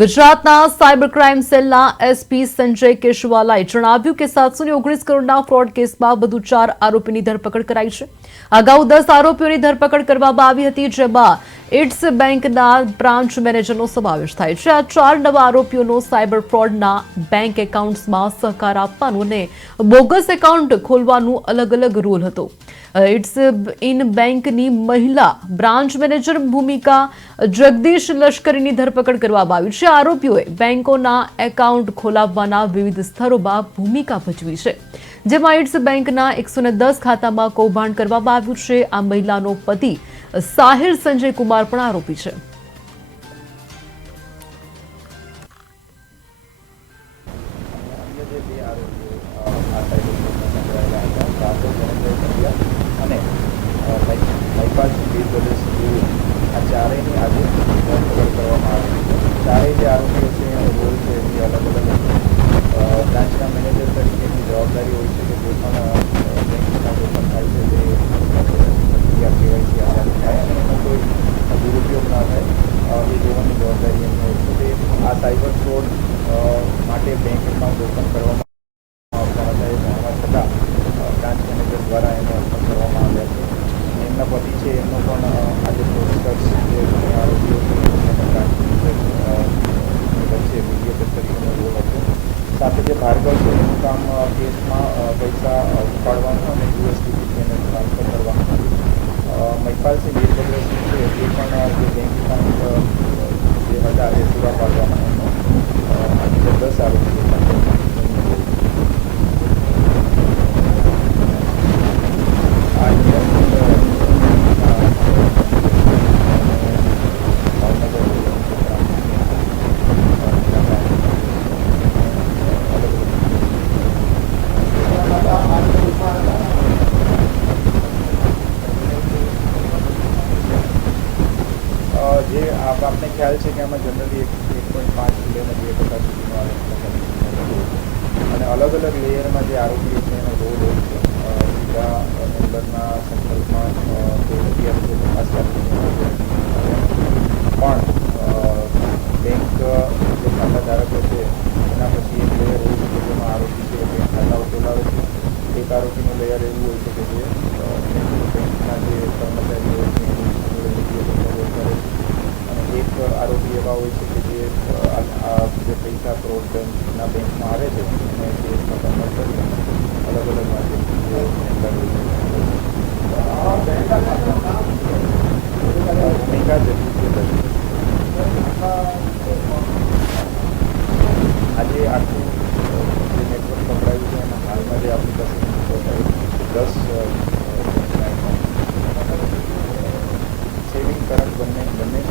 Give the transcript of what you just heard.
ગુજરાતના cyber crime સેલના SP Sanjay કેશવાલાએ જણાવ્યું કે સાતસો ઓગણીસ કરોડના ફ્રોડ કેસમાં વધુ ચાર આરોપીની ધરપકડ કરાઈ છે. અગાઉ દસ આરોપીઓની ધરપકડ કરવામાં આવી હતી, જેમાં ઇટ્સ બેંકના બ્રાન્ચ મેનેજરનો સમાવેશ થાય છે. આ ચાર નવા આરોપીઓનો સાયબર ફ્રોડના બેંક એકાઉન્ટ્સમાં સહકાર આપવાનું અને બોગસ એકાઉન્ટ ખોલવાનું અલગ અલગ રોલ હતો. ઇટ્સ ઇન બેંકની મહિલા બ્રાન્ચ મેનેજર ભૂમિકા જગદીશ લશ્કરીની ધરપકડ કરવામાં આવી છે. આરોપીઓએ બેંકોના એકાઉન્ટ ખોલાવવાના વિવિધ સ્તરોમાં ભૂમિકા ભજવી છે. જેમાં ઇટ્સ બેંકના એકસો ખાતામાં કૌભાંડ કરવામાં આવ્યું છે. આ મહિલાનો પતિ સાહિર સંજય કુમાર પણ આરોપી છે. આ ચારેયની આજે ધરપકડ કરવામાં આવી છે. ચારેય જે આરોપીઓ છે એનો રોલ છે એ અલગ અલગ હતો અ, બ્રાન્ચના મેનેજર તરીકેની જવાબદારી હોય છે કે જે પણ અ, બેંકના જે પણ થાય છે તે પ્રક્રિયા કેવાયસી આધારિત થાય અને એનો કોઈ દુરુપયોગ ના થાય અ, એ જોવાની જવાબદારી એમની હોય છે તે આ સાયબર ફ્રોડ માટે બેંક એકાઉન્ટ ઓપન કરવામાં આવતા હતા. એ છતાં બ્રાન્ચ મેનેજર દ્વારા એને ઓપન કરવામાં આવ્યા છે. એમના પતિ છે, એમનો પણ આજે પ્રોસેસર્સ જે આરોપીઓ છે મીડિયેટર તરીકેનો રોલ હતો. સાથે જે ભાર્ગવ છે, એનું કામ કેસમાં પૈસા ઉપાડવાનું અને યુએસડીથી એને ટ્રાન્સફર કરવાનું મહિપાલસિંહ વીરભદ્રસિંહ છે, એ પણ જે બેંક એકાઉન્ટ જે હતા, એ પૂરા પાડવામાં એમનો અ, આ બીજા દસ આરોપીઓ સાથે એમનો રોલ છે. આ ઇન્વેસ્ટમેન્ટ અ, અ, ભાવનગર અલગ અ, જે આપ આપને ખ્યાલ છે કે આમાં જનરલી એક એક પોઈન્ટ પાંચ કિલોને બે ટકા સુધીનો આ. અને અલગ અલગ લેયરમાં જે આરોપીઓ છે એનો રોલ હોય છે. બીજા મેમ્બરના સંકલ્પમાં પણ બેંક જે ખાતા ધારકો છે એના પછી એક લેયર હોય છે જેમાં આરોપી છે બેંક ખાતાઓ ચલાવે છે. એક આરોપીનું લેયર એવું હોય છે કે જે હોય છે કે જે જે પૈસા ફ્રોડ બેંકના બેંકમાં આવે છે એને કેસમાં કન્વર્ટ કરીને અલગ અલગ માધ્યમથી આજે આખું જે નેટવર્ક પકડાયું છે એના હાલમાં જે આપણી પાસે દસ સેવિંગ કરંટ બંને બંને